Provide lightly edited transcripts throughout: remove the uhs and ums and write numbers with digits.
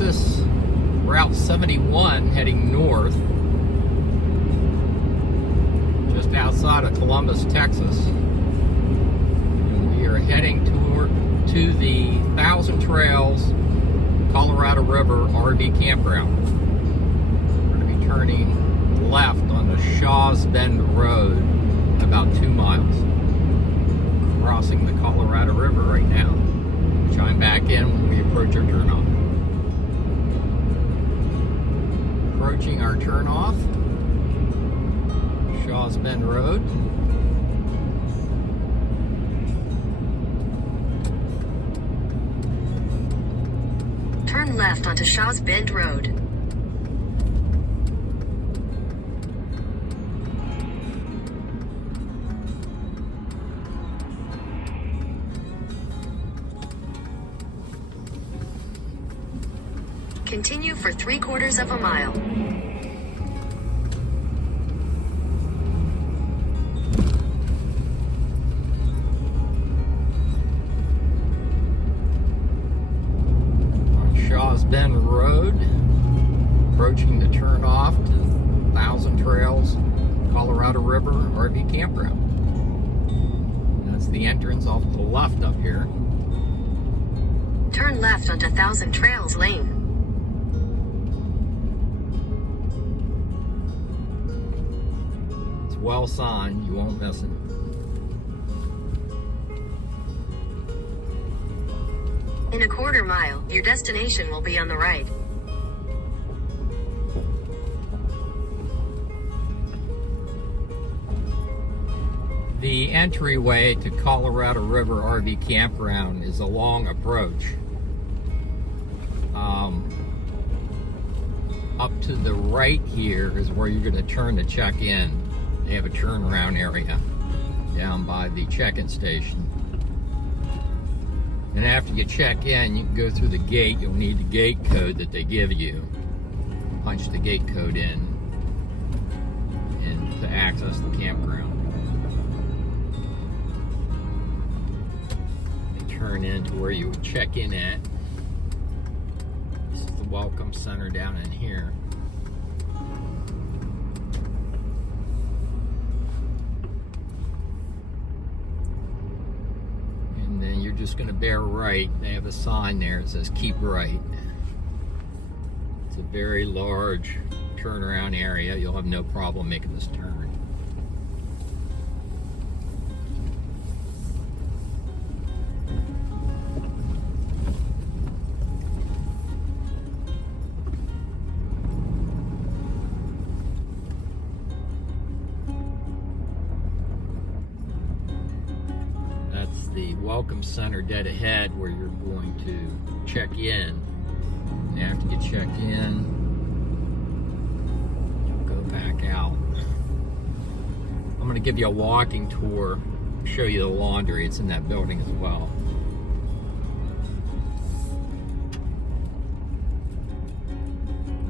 Texas, Route 71 heading north, just outside of Columbus, Texas. And we are heading to the Thousand Trails Colorado River RV Campground. We're going to be turning left on the Shaw's Bend Road, about 2 miles. Crossing the Colorado River right now. Chime back in when we approach our turnoff. Approaching our turnoff, Shaw's Bend Road. Turn left onto Shaw's Bend Road. Continue for 3/4 of a mile. On Shaw's Bend Road, approaching the turnoff to Thousand Trails Colorado River RV Campground. That's the entrance off to the left up here. Turn left onto Thousand Trails Lane. Well signed, you won't miss it. In a 1/4 mile, your destination will be on the right. The entryway to Colorado River RV Campground is a long approach. Up to the right here is where you're going to turn to check in. They have a turnaround area down by the check-in station. And after you check in, you can go through the gate. You'll need the gate code that they give you. Punch the gate code in and to access the campground. You turn into where you would check in at. This is the welcome center down in here. Just going to bear right. They have a sign there that says keep right. It's a very large turnaround area. You'll have no problem making this turn. The welcome center dead ahead where you're going to check in. And after you check in, you'll go back out. I'm going to give you a walking tour, show you the laundry. It's in that building as well.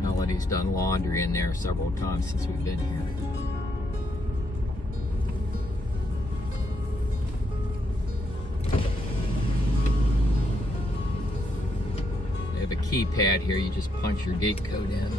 Melody's done laundry in there several times since we've been here. A keypad here, you just punch your gate code in.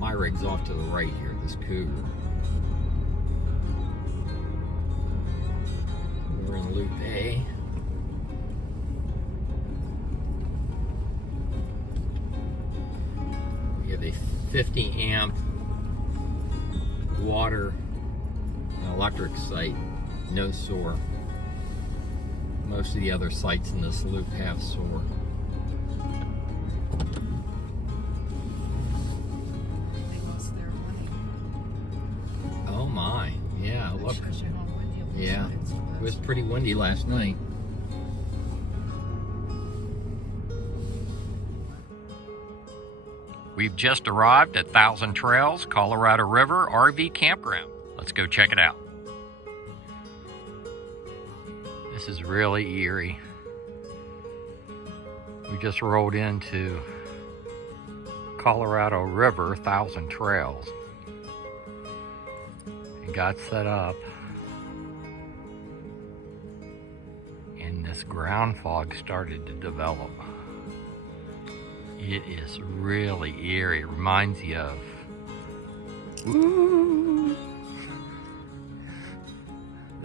My rig's off to the right here. This Cougar. We're in Loop A. We have a 50 amp water and electric site, no SOAR. Most of the other sites in this loop have SOAR. Oh my, yeah, look. Yeah, it was pretty windy last night. We've just arrived at Thousand Trails, Colorado River RV Campground. Let's go check it out. This is really eerie. We just rolled into Colorado River, Thousand Trails, and got set up. And this ground fog started to develop. It is really eerie. It reminds you of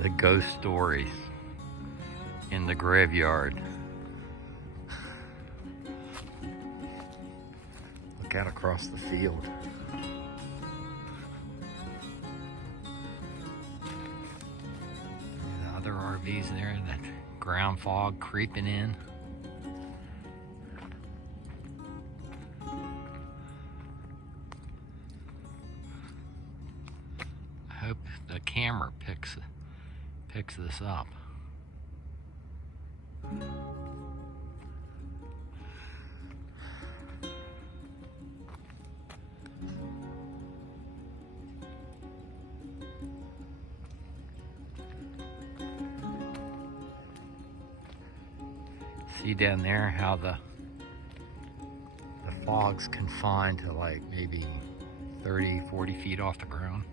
the ghost stories in the graveyard. Look out across the field. The other RVs there, that ground fog creeping in. I hope the camera picks this up. See down there how the fog's confined to like maybe 30, 40 feet off the ground.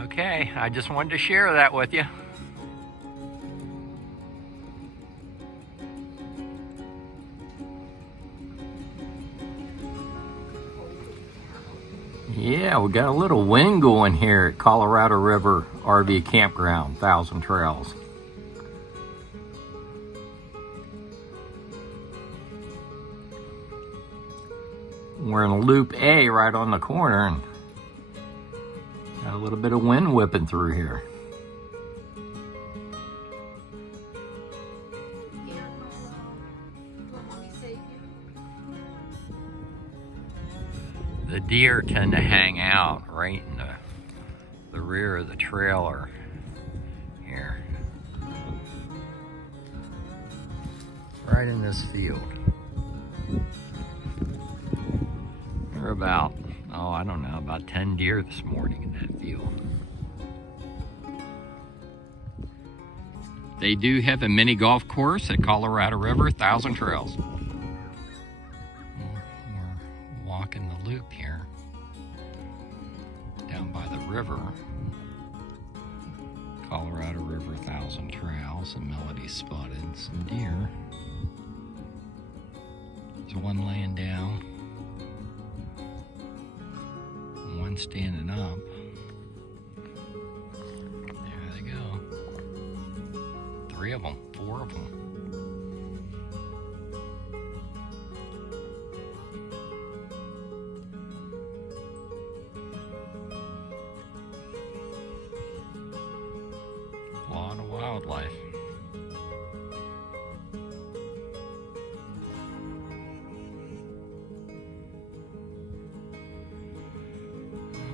Okay, I just wanted to share that with you. Yeah, we got a little wind going here at Colorado River RV Campground, Thousand Trails. We're in Loop A right on the corner, and got a little bit of wind whipping through here. The deer tend to hang out right in the rear of the trailer here. Right in this field. There are about, I don't know, about 10 deer this morning in that field. They do have a mini golf course at Colorado River, Thousand Trails. Walking the loop here down by the river, Colorado River, Thousand Trails, and Melody spotted some deer. There's one laying down, one standing up. There they go. 3 of them, 4 of them. A lot of wildlife.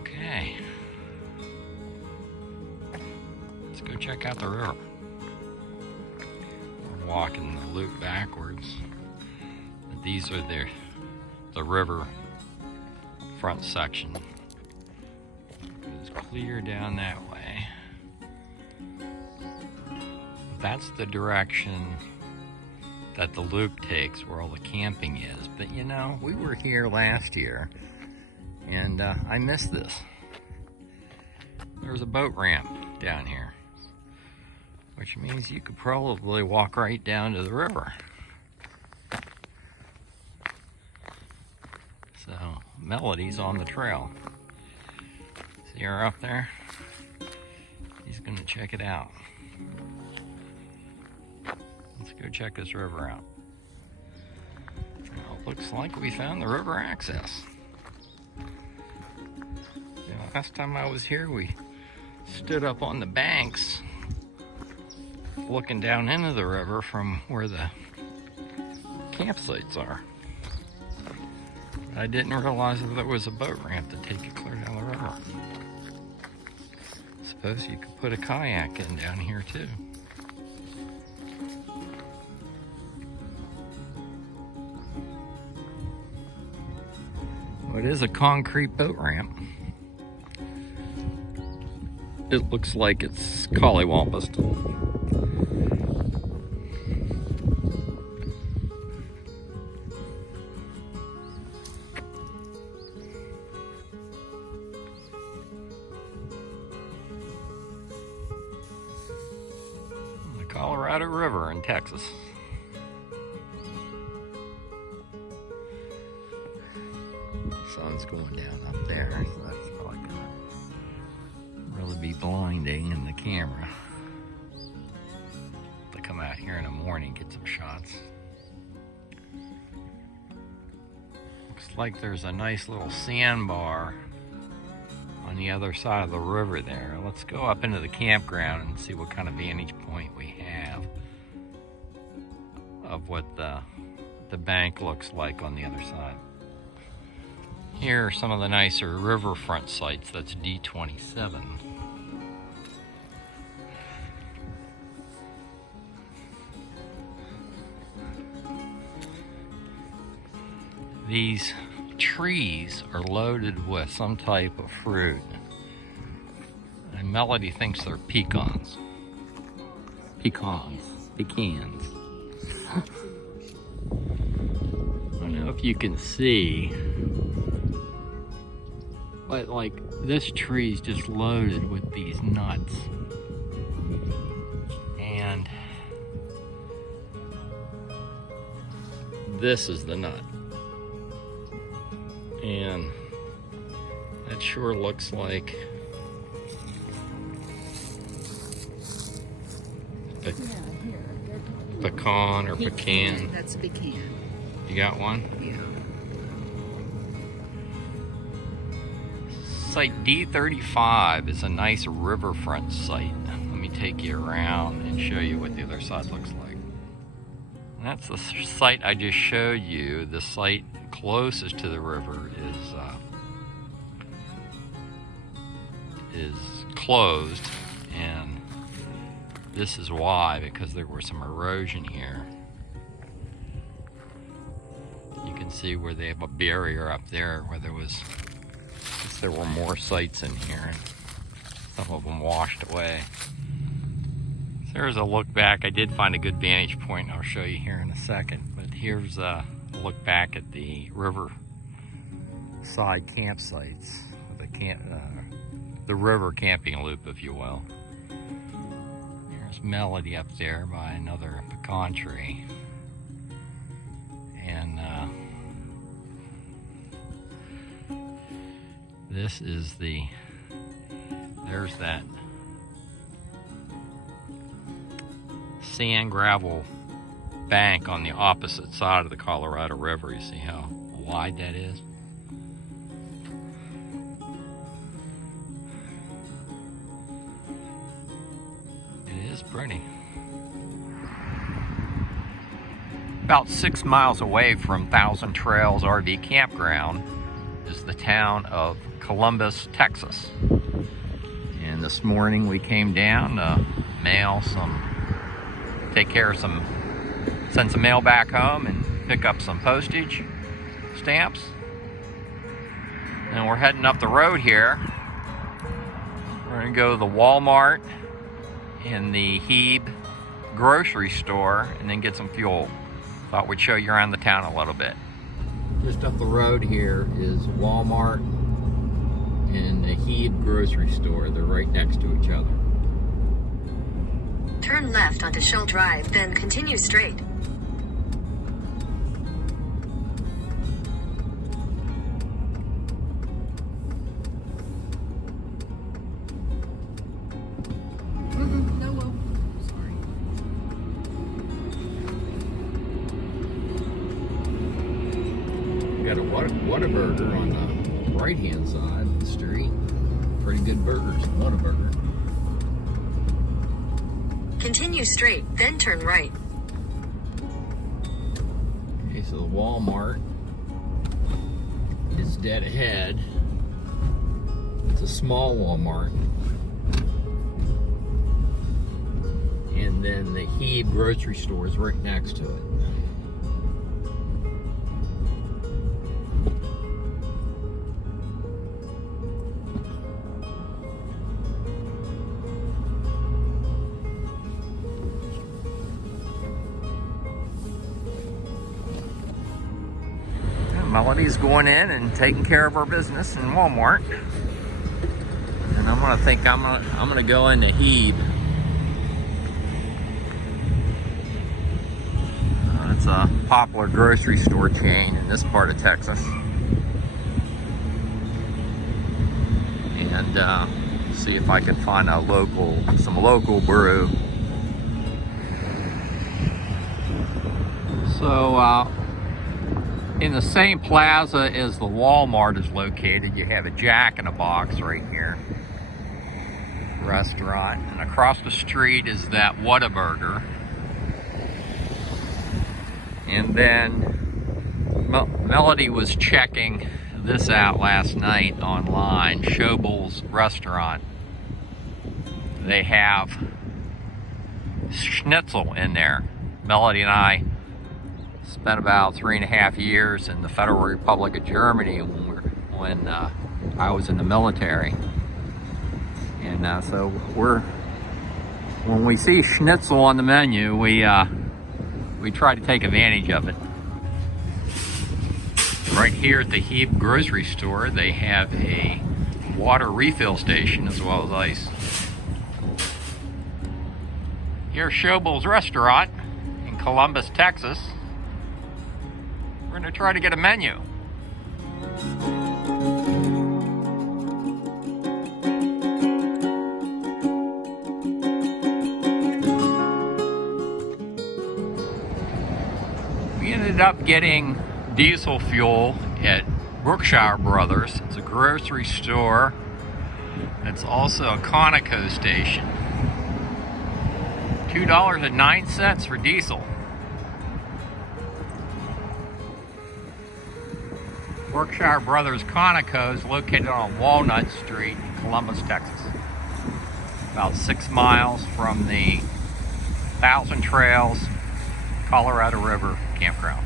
Okay. Let's go check out the river. We're walking the loop backwards. These are the river front section. It's clear down that way. That's the direction that the loop takes, where all the camping is. But you know, we were here last year, and I missed this. There's a boat ramp down here, which means you could probably walk right down to the river. So, Melody's on the trail. See her up there? He's gonna check it out. Let's go check this river out. Well, looks like we found the river access. Last time I was here, we stood up on the banks looking down into the river from where the campsites are. I didn't realize that there was a boat ramp to take you clear down the river. Suppose you could put a kayak in down here too. Well, it is a concrete boat ramp. It looks like it's collywampus. The Colorado River in Texas. Sun's going down up there, so that's probably gonna really be blinding in the camera. To come out here in the morning, get some shots. Looks like there's a nice little sandbar on the other side of the river there. Let's go up into the campground and see what kind of vantage point we have of what the bank looks like on the other side. Here are some of the nicer riverfront sites. That's D27. These trees are loaded with some type of fruit. And Melody thinks they're pecans. Pecans. I don't know if you can see, but like this tree's just loaded with these nuts. And this is the nut. And that sure looks like pecan or pecan. That's pecan. You got one? Yeah. Site D35 is a nice riverfront site. Let me take you around and show you what the other side looks like. And that's the site I just showed you. The site closest to the river is closed, and this is why, because there was some erosion here. You can see where they have a barrier up there where there were more sites in here, and some of them washed away. So there's a look back. I did find a good vantage point I'll show you here in a second, but here's a look back at the riverside campsites, the river camping loop, if you will. There's Melody up there by another pecan tree. And this is there's that sand gravel bank on the opposite side of the Colorado River. You see how wide that is? It is pretty. About 6 miles away from Thousand Trails RV Campground is the town of Columbus, Texas. And this morning we came down to send some mail back home and pick up some postage stamps. And we're heading up the road here. We're gonna go to the Walmart and the Hebe grocery store and then get some fuel. Thought we'd show you around the town a little bit. Just up the road here is Walmart and the Hebe grocery store. They're right next to each other. Turn left onto Shull Drive, then continue straight. Got a Whataburger on the right-hand side of the street. Pretty good burgers, Whataburger. Continue straight, then turn right. Okay, so the Walmart is dead ahead. It's a small Walmart. And then the Hebe grocery store is right next to it. Melody's going in and taking care of our business in Walmart, and I'm gonna go into Hebe. It's a popular grocery store chain in this part of Texas, and see if I can find some local brew. So. In the same plaza as the Walmart is located, you have a Jack in the Box right here, restaurant, and across the street is that Whataburger. And then Melody was checking this out last night online, Schobel's Restaurant. They have schnitzel in there. Melody and I spent about 3.5 years in the Federal Republic of Germany when I was in the military, and so when we see schnitzel on the menu, we try to take advantage of it. Right here at the Hebe grocery store, they have a water refill station as well as ice. Here's Schobel's Restaurant in Columbus, Texas. We're going to try to get a menu. We ended up getting diesel fuel at Brookshire Brothers. It's a grocery store. It's also a Conoco station. $2.09 for diesel. Brookshire Brothers Conoco is located on Walnut Street in Columbus, Texas. About 6 miles from the Thousand Trails, Colorado River Campground.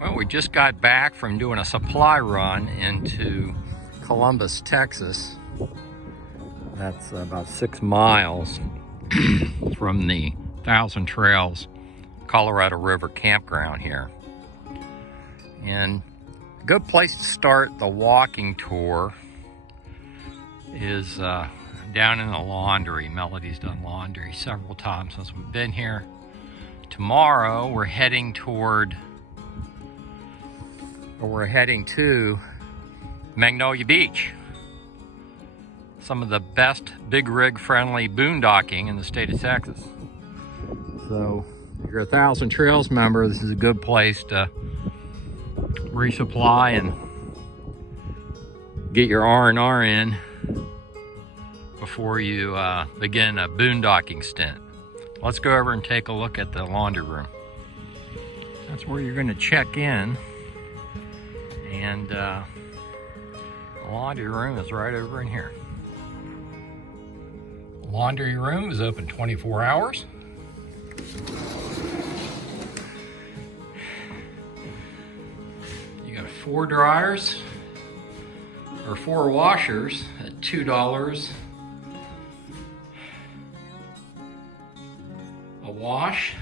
Well, we just got back from doing a supply run into Columbus, Texas. That's about 6 miles from the Thousand Trails, Colorado River Campground here. And a good place to start the walking tour is down in the laundry. Melody's done laundry several times since we've been here. Tomorrow we're heading to Magnolia Beach. Some of the best big rig friendly boondocking in the state of Texas. So if you're a Thousand Trails member, this is a good place to resupply and get your R&R in before you begin a boondocking stint. Let's go over and take a look at the laundry room. That's where you're going to check in, and the laundry room is right over in here. The laundry room is open 24 hours. You got 4 dryers or 4 washers at $2 a wash,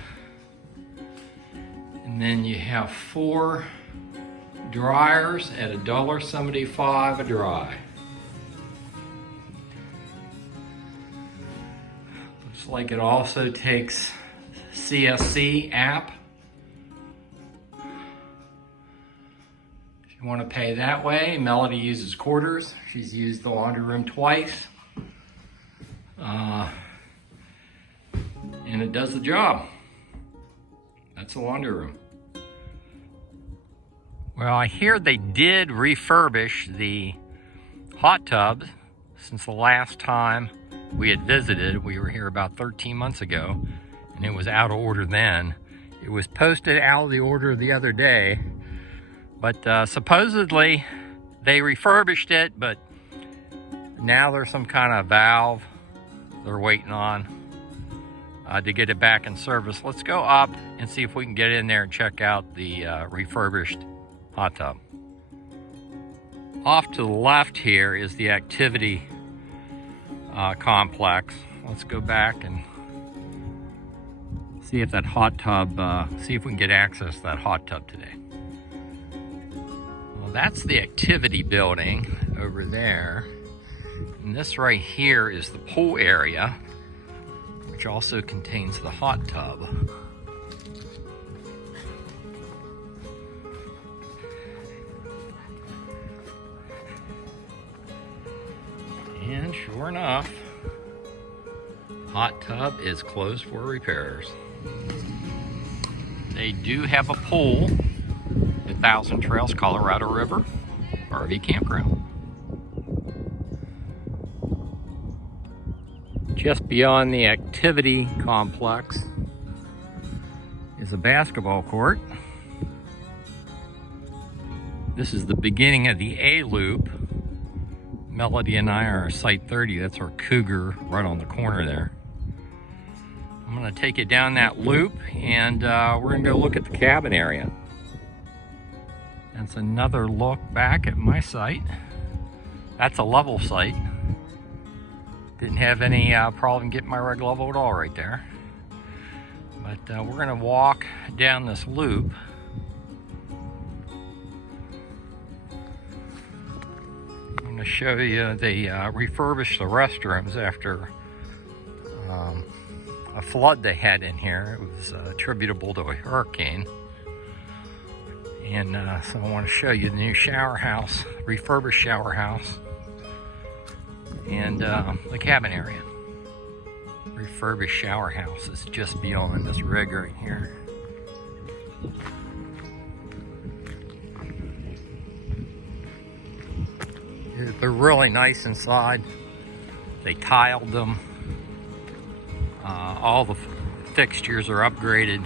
and then you have 4 dryers at $1.75 a dry. Looks like it also takes CSC app. If you want to pay that way, Melody uses quarters. She's used the laundry room twice. And it does the job. That's the laundry room. Well, I hear they did refurbish the hot tub since the last time we had visited. We were here about 13 months ago, and it was out of order then. It was posted out of the order the other day, But supposedly they refurbished it, but now there's some kind of valve they're waiting on to get it back in service. Let's go up and see if we can get in there and check out the refurbished hot tub. Off to the left here is the activity complex. Let's go back and see if that hot tub, see if we can get access to that hot tub today. Well, that's the activity building over there. And this right here is the pool area, which also contains the hot tub. And sure enough, hot tub is closed for repairs. They do have a pool at Thousand Trails, Colorado River RV Campground. Just beyond the activity complex is a basketball court. This is the beginning of the A loop. Melody and I are Site 30. That's our Cougar right on the corner there. I'm going to take you down that loop, and we're going to go look at the cabin area. That's another look back at my site. That's a level site. Didn't have any problem getting my rig level at all right there. But we're going to walk down this loop. I'm going to show you they refurbished the restrooms after a flood they had in here. It was attributable to a hurricane. And so I want to show you the new shower house, refurbished shower house, and the cabin area. Refurbished shower house is just beyond this rig right here. They're really nice inside. They tiled them. All the fixtures are upgraded.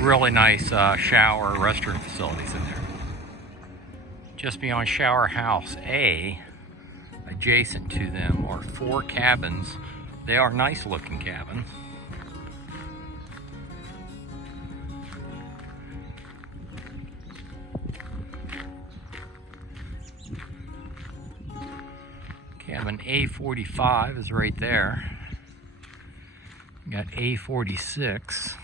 Really nice shower, restroom facilities in there. Just beyond shower house A, adjacent to them, are 4 cabins. They are nice looking cabins. Cabin A45 is right there. You got A46.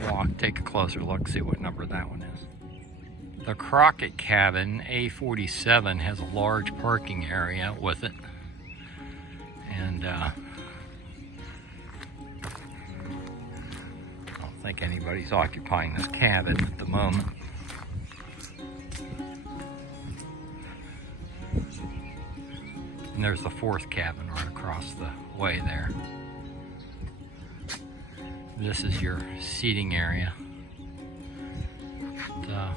Walk, take a closer look, see what number that one is. The Crockett cabin, A47, has a large parking area with it. And I don't think anybody's occupying this cabin at the moment. And there's the 4th cabin right across the way there. This is your seating area. Let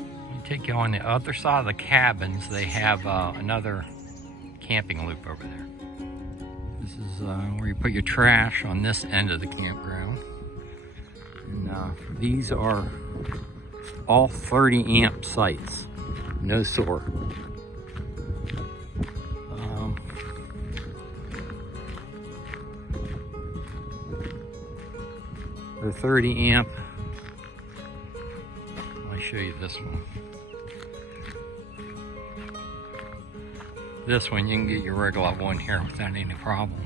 me take you on the other side of the cabins. They have another camping loop over there. This is where you put your trash on this end of the campground. And these are all 30 amp sites, no soar. They're 30 amp. Let me show you this one. This one you can get your rig level in here without any problem.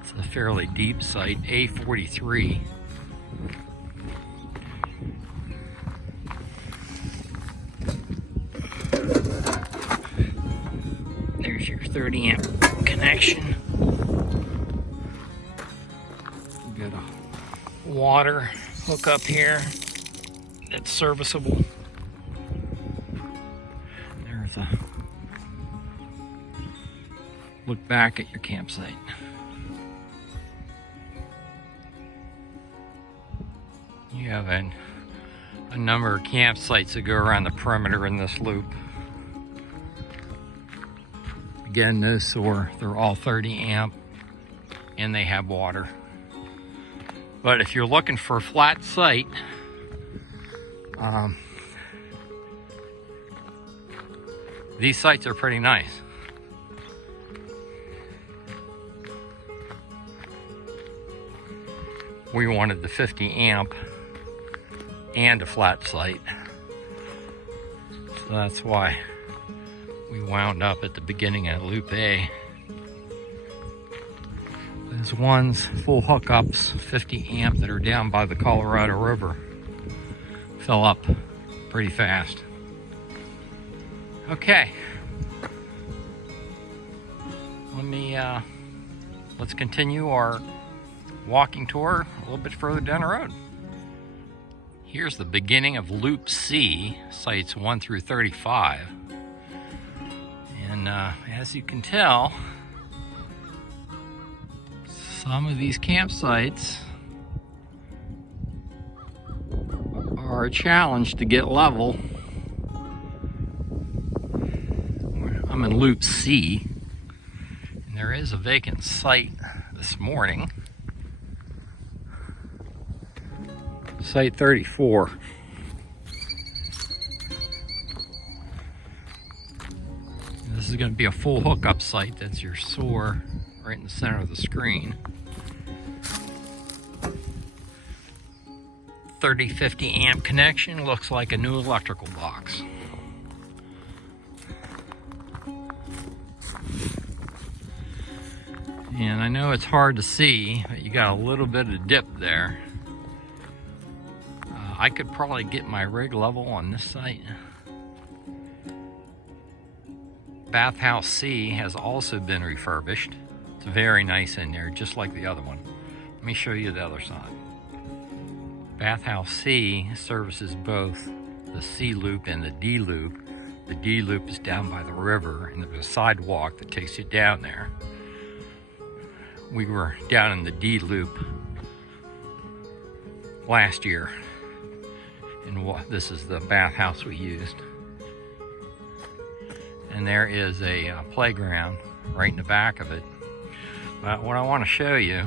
It's a fairly deep site, A43. There's your 30 amp connection. You got a water hook up here that's serviceable. There's a look back at your campsite. You have a number of campsites that go around the perimeter in this loop. Again, no soar. They're all 30 amp and they have water. But if you're looking for a flat site, these sites are pretty nice. We wanted the 50 amp and a flat site. So that's why we wound up at the beginning at Loop A. There's ones, full hookups, 50 amp that are down by the Colorado River. Fill up pretty fast. Okay. Let's continue our walking tour a little bit further down the road. Here's the beginning of Loop C, sites 1 through 35. And as you can tell, some of these campsites are a challenge to get level. I'm in Loop C, and there is a vacant site this morning. Site 34. This is going to be a full hookup site. That's your soar right in the center of the screen. 30-50 amp connection, looks like a new electrical box. And I know it's hard to see, but you got a little bit of dip there. I could probably get my rig level on this site. Bathhouse C has also been refurbished. It's very nice in there, just like the other one. Let me show you the other side. Bathhouse C services both the C loop and the D loop. The D loop is down by the river, and there's a sidewalk that takes you down there. We were down in the D loop last year, and this is the bathhouse we used. And there is a playground right in the back of it. But what I want to show you,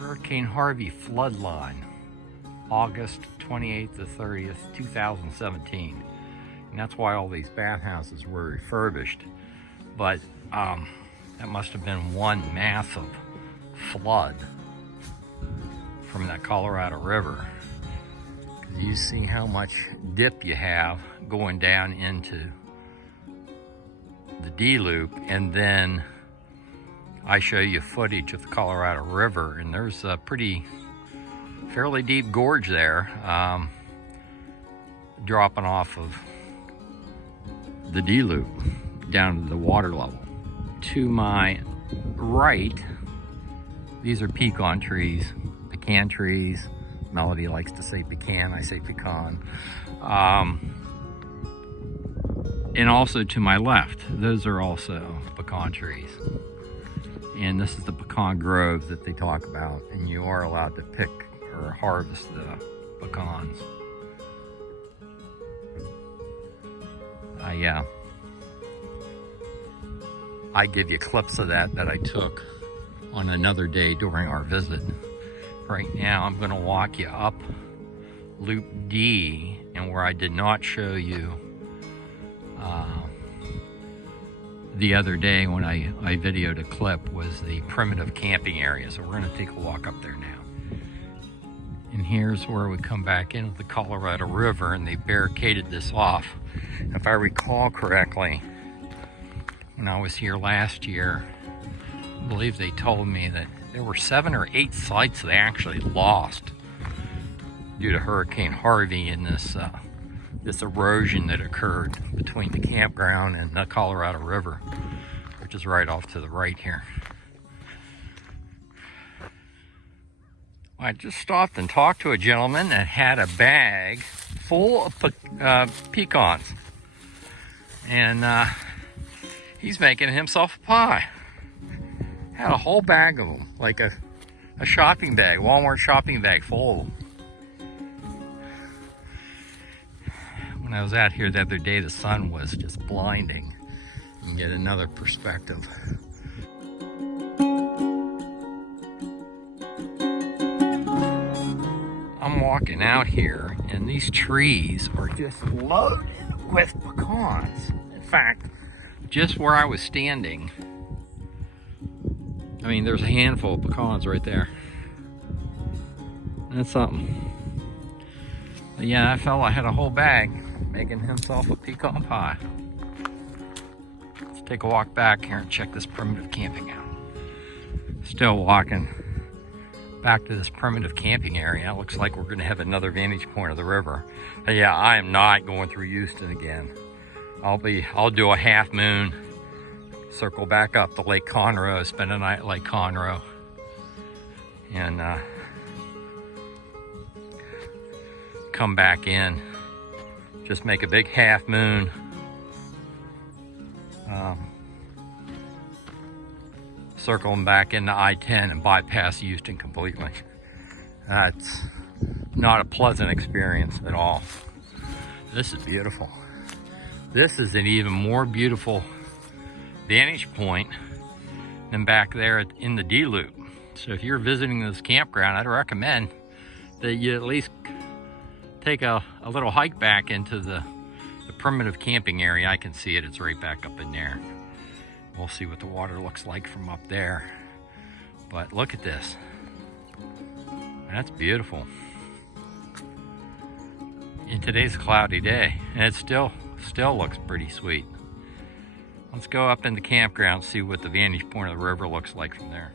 Hurricane Harvey flood line, August 28th to 30th, 2017. And that's why all these bathhouses were refurbished. But that must have been one massive flood from that Colorado River. You see how much dip you have going down into the D loop, and then I show you footage of the Colorado River, and there's a fairly deep gorge there, dropping off of the D loop down to the water level. To my right, these are pecan trees, pecan trees. Melody likes to say pecan, I say pecan. And also to my left, those are also pecan trees. And this is the pecan grove that they talk about, and you are allowed to pick or harvest the pecans. I give you clips of that I took on another day during our visit. Right now, I'm going to walk you up Loop D, and where I did not show you the other day when I videoed a clip was the primitive camping area. So we're going to take a walk up there now. And here's where we come back into the Colorado River, and they barricaded this off. If I recall correctly, when I was here last year, I believe they told me that there were 7 or 8 sites they actually lost due to Hurricane Harvey and this erosion that occurred between the campground and the Colorado River, which is right off to the right here. I just stopped and talked to a gentleman that had a bag full of pecans, and he's making himself a pie. Had a whole bag of them, like a shopping bag, Walmart shopping bag full of them. When I was out here the other day, the sun was just blinding. You can get another perspective. I'm walking out here, and these trees are just loaded with pecans. In fact, just where I was standing, I mean, there's a handful of pecans right there. That's something. But yeah, that fella had a whole bag, making himself a pecan pie. Let's take a walk back here and check this primitive camping out. Still walking back to this primitive camping area. It looks like we're gonna have another vantage point of the river. But yeah, I am not going through Houston again. I'll do a half moon, circle back up to Lake Conroe, spend a night at Lake Conroe, and come back in, just make a big half moon, circling back into I-10 and bypass Houston completely. That's not a pleasant experience at all. This is beautiful. This is an even more beautiful vantage point than back there in the D-Loop. So if you're visiting this campground, I'd recommend that you at least take a little hike back into the primitive camping area. I can see it, it's right back up in there. We'll see what the water looks like from up there. But look at this. That's beautiful. In today's cloudy day, and it still looks pretty sweet. Let's go up in the campground, see what the vantage point of the river looks like from there.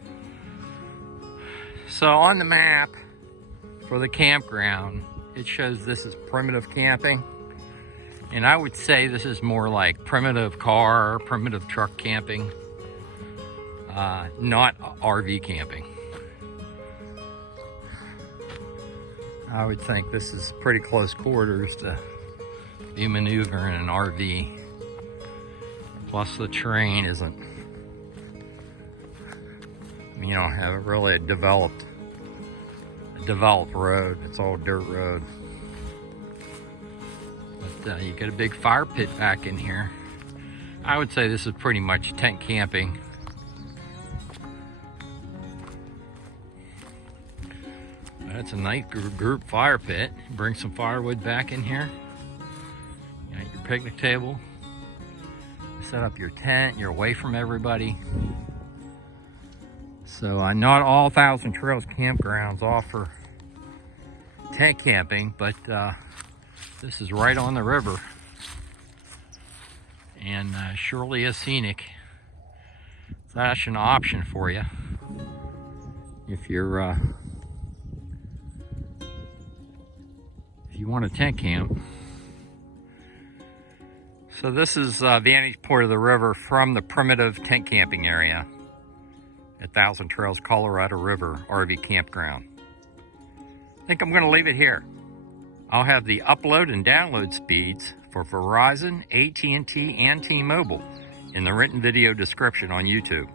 So on the map for the campground, it shows this is primitive camping. And I would say this is more like primitive car, primitive truck camping, not RV camping. I would think this is pretty close quarters to be maneuvering an RV. Plus the terrain isn't, you know, have really a developed road. It's all dirt road. But you get a big fire pit back in here. I would say this is pretty much tent camping. That's a nice group fire pit. Bring some firewood back in here. You got your picnic table. Set up your tent. You're away from everybody. So not all Thousand Trails campgrounds offer tent camping, but this is right on the river and surely is scenic. So that's an option for you if you're if you want a tent camp. So this is vantage point of the river from the primitive tent camping area at Thousand Trails Colorado River RV Campground. I think I'm going to leave it here. I'll have the upload and download speeds for Verizon, AT&T, and T-Mobile in the written video description on YouTube.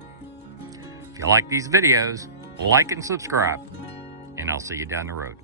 If you like these videos, like and subscribe, and I'll see you down the road.